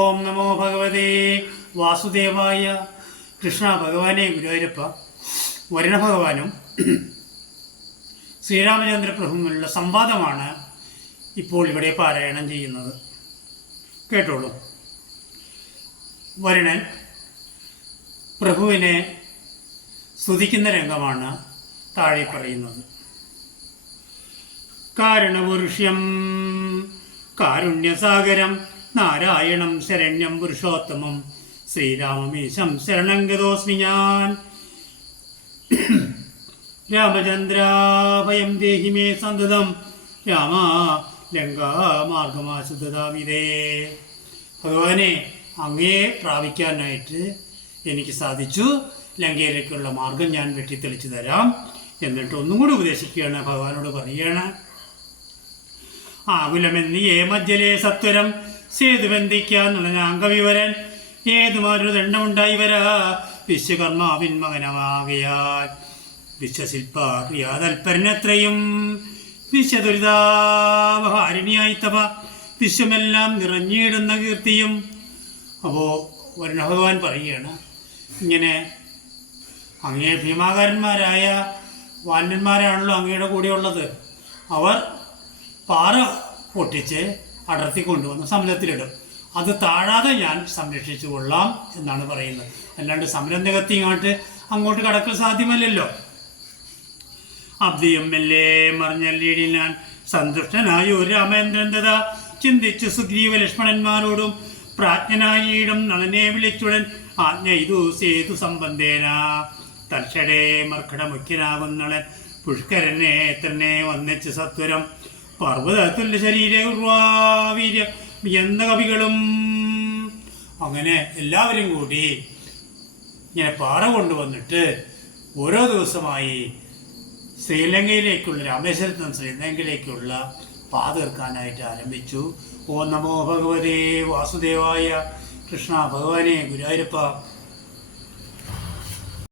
ഓം നമോ ഭഗവതേ വാസുദേവായ. കൃഷ്ണ ഭഗവാനെ ഗുരുവായൂരപ്പ. വരുണ ഭഗവാനും ശ്രീരാമചന്ദ്ര പ്രഭുവിനുള്ള സംവാദമാണ് ഇപ്പോൾ ഇവിടെ പാരായണം ചെയ്യുന്നത്. കേട്ടോളൂ. വരുണൻ പ്രഭുവിനെ സ്തുതിക്കുന്ന രംഗമാണ് താഴെ പറയുന്നത്. കാരണപുരുഷ്യം കാരുണ്യസാഗരം നാരായണം ശരണ്യം പുരുഷോത്തമം ശ്രീരാമമീശം ശരണം ഗതോസ്മി ഞാൻ. രാമചന്ദ്രാഭയം ദേഹി മേ സന്തതം രാമ ലങ്കാമാർഗമാശുദ്ധതാവിതേ. ഭഗവാനെ, അങ്ങയെ പ്രാപിക്കാനായിട്ട് എനിക്ക് സാധിച്ചു. ലങ്കയിലേക്കുള്ള മാർഗം ഞാൻ വെട്ടിത്തെളിച്ചു തരാം. എന്നിട്ട് ഒന്നും കൂടി ഉപദേശിക്കുകയാണ്, ഭഗവാനോട് പറയുകയാണ്. ആകുലമെന്ന് മധ്യലേ സത്വരം സേതുബന്ധിക്കാന്നുള്ള അംഗവിവരൻ ഏതുമാരൊരു ദണ്ഡമുണ്ടായി വരാ വിശ്വകർമാവിൻ മകനമാകയാൽ വിശ്വശില്പ ക്രിയാതൽപരനത്രയും വിശ്വദുരിതാമഹാരിണിയായി തപ വിശ്വമെല്ലാം നിറഞ്ഞിടുന്ന കീർത്തിയും. അപ്പോൾ വരുണ ഭഗവാൻ പറയുകയാണ്, ഇങ്ങനെ അങ്ങേ ഭീമാകാരന്മാരായ വാനന്മാരാണല്ലോ അങ്ങയുടെ കൂടെയുള്ളത്. അവർ പാറ പൊട്ടിച്ച് അടർത്തി കൊണ്ടുവന്ന് സമരത്തിലിടും. അത് താഴാതെ ഞാൻ സംരക്ഷിച്ചു കൊള്ളാം എന്നാണ് പറയുന്നത്. അല്ലാണ്ട് സമരം നികത്തി അങ്ങോട്ട് കടക്കൽ സാധ്യമല്ലല്ലോ. അബ്ദിയും മെല്ലെ മറിഞ്ഞല്ലീടിൽ ഞാൻ സന്തുഷ്ടനായി ഒരു രാമേന്ദ്രൻ തഥാ ചിന്തിച്ചു സുഗ്രീവ ലക്ഷ്മണന്മാരോടും പ്രാജ്ഞനായിടും നളനെ വിളിച്ചുടൻ ആജ്ഞ ഇതു സേതു സംബന്ധേന തർഷടേ മർക്കട മുഖ്യനാകുന്നളൻ പുഷ്കരനെ തന്നെ വന്നിച്ച് സത്വരം പർവ്വതത്തുല്യ ശരീരവീര്യ എന്ന കവികളും. അങ്ങനെ എല്ലാവരും കൂടി ഇങ്ങനെ പാറ കൊണ്ടുവന്നിട്ട് ഓരോ ദിവസമായി ശ്രീലങ്കയിലേക്കുള്ള, രാമേശ്വരത്ത് നിന്ന് ശ്രീലങ്കയിലേക്കുള്ള പാത തീർക്കാനായിട്ട് ആരംഭിച്ചു. ഓം നമോ ഭഗവതേ വാസുദേവായ. കൃഷ്ണ ഭഗവാനെ ഗുരുവായൂരപ്പ.